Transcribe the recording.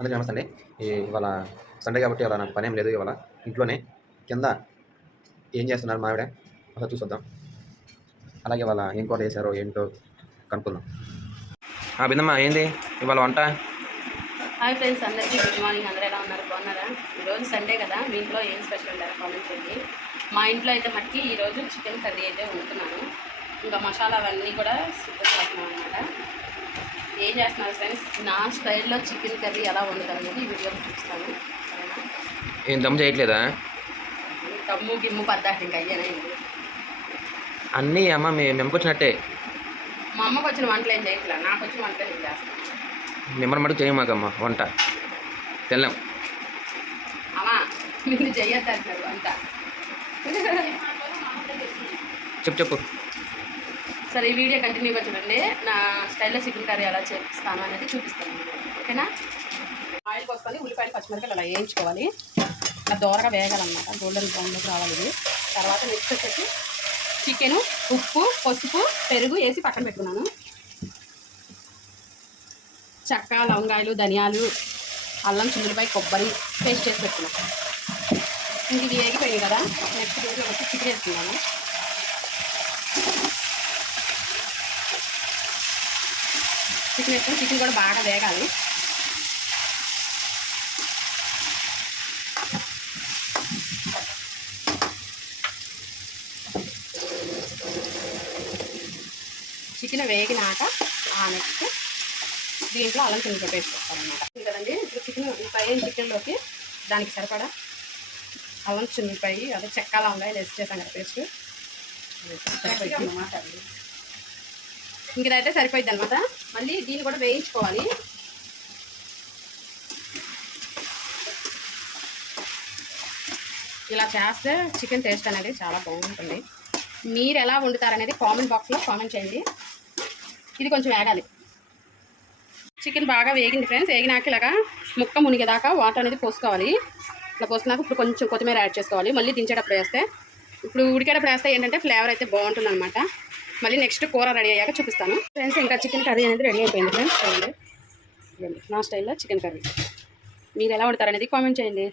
అందరికీ నమస్తే అండి ఈ ఇవాళ సండే కాబట్టి ఇవాళ నాకు పనేం లేదు ఇవాళ. ఇంట్లోనే కింద ఏం చేస్తున్నారు మావిడ? ఒకసారి చూసొద్దాం. అలాగే ఇవాళ ఏం కూర చేశారో ఏంటో కనుక్కుందాం. ఆ బిందమ్మా ఏంది? ఇవాళ వంట? హాయ్ ఫ్రెండ్స్ అందరికీ గుడ్ మార్నింగ్. అందరూ ఎలా ఉన్నారు? బాగున్నారా? ఈరోజు సండే కదా మీ ఇంట్లో ఏం స్పెషల్ ఉండాలి కామెంట్ చేయండి. మా ఇంట్లో అయితే మట్టుకి ఈరోజు చికెన్ కర్రీ అయితే వండుతున్నాను. ఇంకా మసాలా అవన్నీ కూడా సిద్ధం చేస్తున్నాం అనమాట ఏం చేస్తున్నారు ఫ్రెండ్స్ నా స్టైల్లో చికెన్ కర్రీ ఎలా వండుతారు అనేది ఈ వీడియోలో చూపిస్తాను. సరేనా? ఏం దమ్ చేయట్లేదా? కమ్ము గిమ్ము పద్దాకి ఇంకా అయ్యానే అన్నీ అమ్మ మీ మెంకొచ్చినట్టే మా అమ్మకు వచ్చిన వంటలు ఏం చేయట్లా? నాకు వచ్చిన వంటలు నేను చేస్తాను? మిమ్మల్ని మటుకు చేయమాకమ్మ వంట. తెల్లం అమ్మా మీరు చెయ్యొద్దు అంటారు వంట. చెప్పు చెప్పు. సరే ఈ వీడియో కంటిన్యూగా చూడండి నా స్టైల్లో చికెన్ కర్రీ ఎలా చేస్తాను అనేది చూపిస్తాను. ఓకేనా? ఆయిల్ పోసుకొని ఉల్లిపాయలు పచ్చిమిరపకాయలు అలా వేయించుకోవాలి. అలా దోరగా వేగాలన్నమాట. గోల్డెన్ బ్రౌన్లోకి రావాలి ఇది తర్వాత నెక్స్ట్ వచ్చేసి చికెను ఉప్పు పసుపు పెరుగు వేసి పక్కన పెట్టుకున్నాను. చెక్క లవంగాయలు ధనియాలు అల్లం చిల్లులపై కొబ్బరి పేస్ట్ చేసి పెట్టుకున్నాను. ఇంక ఇది వేగిపోయింది కదా. నెక్స్ట్ రోజు వచ్చి చికెన్ వేసుకున్నాను చికెన్ వేసుకుని చికెన్ కూడా బాగా వేగాలి. చికెన్ వేగినాక ఆ నెక్స్ట్ దీంట్లో అల్లం చిన్న పేస్ట్ కదండి ఇప్పుడు చికెన్ ఫ్రై చికెన్లోకి దానికి సరిపడా అల్లం చిన్నపాయి అదే చెక్కలా ఉన్నాయి వేసి చేసాం కదా పేస్ట్. ఇంక ఇంకదైతే సరిపోయింది అనమాట మళ్ళీ దీన్ని కూడా వేయించుకోవాలి. ఇలా చేస్తే చికెన్ టేస్ట్ అనేది చాలా బాగుంటుంది. మీరు ఎలా వండుతారనేది కామెంట్ బాక్స్లో కామెంట్ చేయండి. ఇది కొంచెం వేగాలి చికెన్ బాగా వేగింది ఫ్రెండ్స్. వేగినాక ఇలాగా ముక్క మునిగేదాకా వాటర్ అనేది పోసుకోవాలి. ఇట్లా పోసుకున్నాక ఇప్పుడు కొంచెం కొత్తిమీర యాడ్ చేసుకోవాలి. మళ్ళీ దించేటప్పుడు వేస్తే ఇప్పుడు ఉడికేటప్పుడు వేస్తే ఏంటంటే ఫ్లేవర్ అయితే బాగుంటుంది అనమాట మళ్ళీ నెక్స్ట్ కూర రెడీ అయ్యాక చూపిస్తాను. ఫ్రెండ్స్ ఇంకా చికెన్ కర్రీ అనేది రెడీ అయిపోయింది ఫ్రెండ్స్. చూడండి. నా స్టైల్లో చికెన్ కర్రీ. మీరు ఎలా వండుతారనేది కామెంట్ చేయండి.